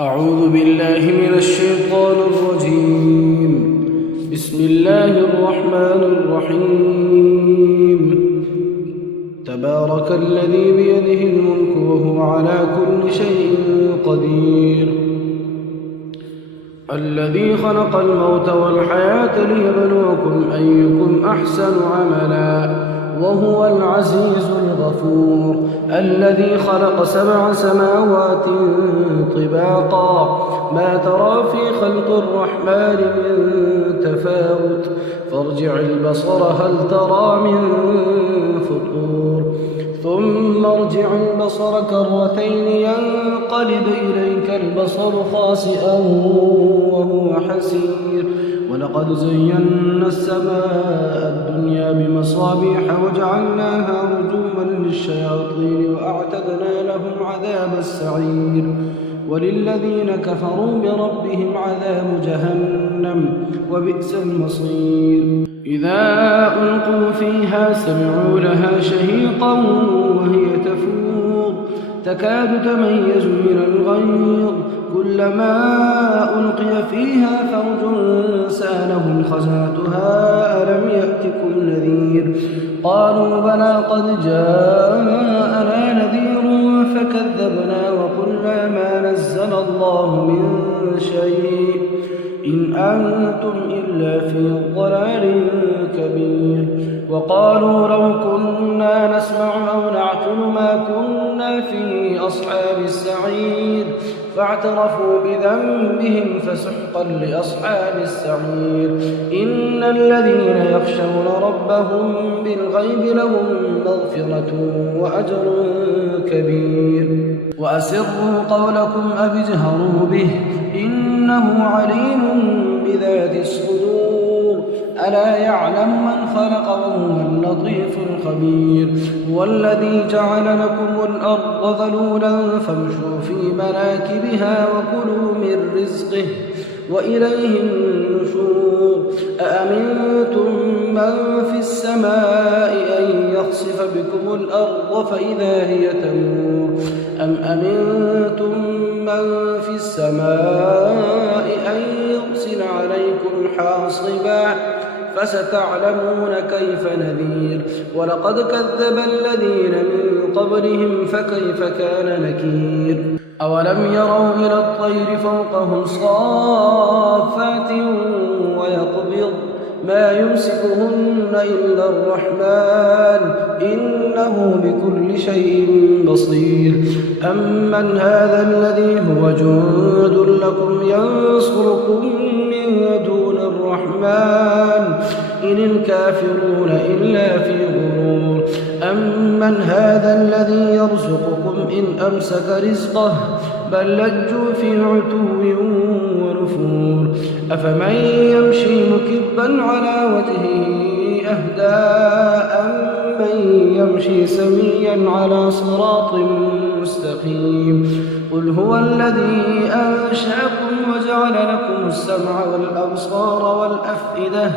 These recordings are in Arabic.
أعوذ بالله من الشيطان الرجيم. بسم الله الرحمن الرحيم. تبارك الذي بيده الملك وهو على كل شيء قدير. الذي خلق الموت والحياة ليبلوكم أيكم أحسن عملا وهو العزيز الغفور. الذي خلق 7 سماوات طباقا ما ترى في خلق الرحمن من تفاوت فارجع البصر هل ترى من فطور ثم ارجع البصر كرتين ينقلب إليك البصر خاسئا وهو حسير. ولقد زينا السماء الدنيا بمصابيح وجعلناها رجوما للشياطين وأعتدنا لهم عذاب السعير. وللذين كفروا بربهم عذاب جهنم وبئس المصير. إذا ألقوا فيها سمعوا لها شهيقا وهي تفور تكاد تميز من الغيظ كلما ألقي فيها فوج سألهم خزنتها ألم يأتكم نذير قالوا بلى قد جاءنا نذير فكذبنا وقلنا ما نزل الله من شيء إن أنتم إلا في ضلال كبير. وقالوا لو كنا نسمع أو نعقل ما كنا في أصحاب السعير فاعترفوا بذنبهم فسحقا لأصحاب السعير. إن الذين يخشون ربهم بالغيب لهم مغفرة وأجر كبير. وأسروا قولكم أو اجهروا به إنه عليم بذات الصدور. ألا يعلم من خلق وهو اللطيف الخبير. هو الذي جعل لكم الأرض ذلولا فامشوا في مناكبها وكلوا من رزقه وإليه النشور. أأمنتم من في السماء أن يخسف بكم الأرض فإذا هي تمور أم أمنتم من في السماء أن يرسل عليكم حاصبا فستعلمون كيف نذير. ولقد كذب الذين من قبلهم فكيف كان نكير. أولم يروا إلى الطير فوقهم صافات ويقبض ما يمسكهن إلا الرحمن إنه بكل شيء بصير. أمن هذا الذي هو جند لكم ينصركم من دون الرحمن إن الكافرون إلا في غرور. أمن هذا الذي يرزقكم إن أمسك رزقه بل لجوا في عتو ونفور. أفمن يمشي مكبا على وجهه أهدى أمن يمشي سويا على صراط مستقيم. قل هو الذي أنشأكم وجعل لكم السمع والأبصار والأفئدة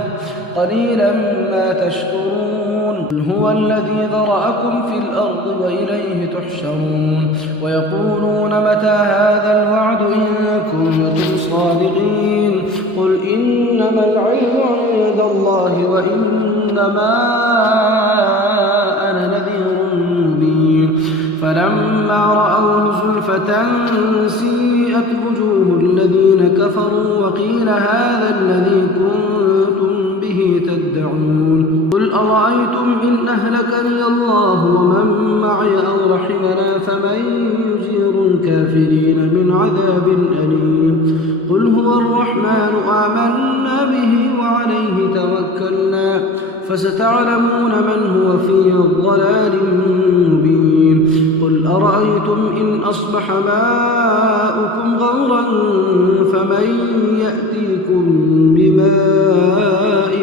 قليلا ما تشكرون. قل هو الذي ذرأكم في الأرض وإليه تحشرون. ويقولون متى هذا الوعد إن كنتم صادقين. قل إنما العلم عند الله وإنما أنا نذير مبين. فلما رأوه زلفة سيئت وجوه الذين كفروا وقيل هذا الذي كنتم به تدعون. قل أرأيتم إن أهلكني الله ومن معي أو رحمنا فمن يجير الكافرين من عذاب أليم. قل هو الرحمن آمنا به وعليه توكلنا فستعلمون من هو في ضلال مبين. قل أرأيتم إن أصبح ماؤكم غورا فمن يأتيكم بماء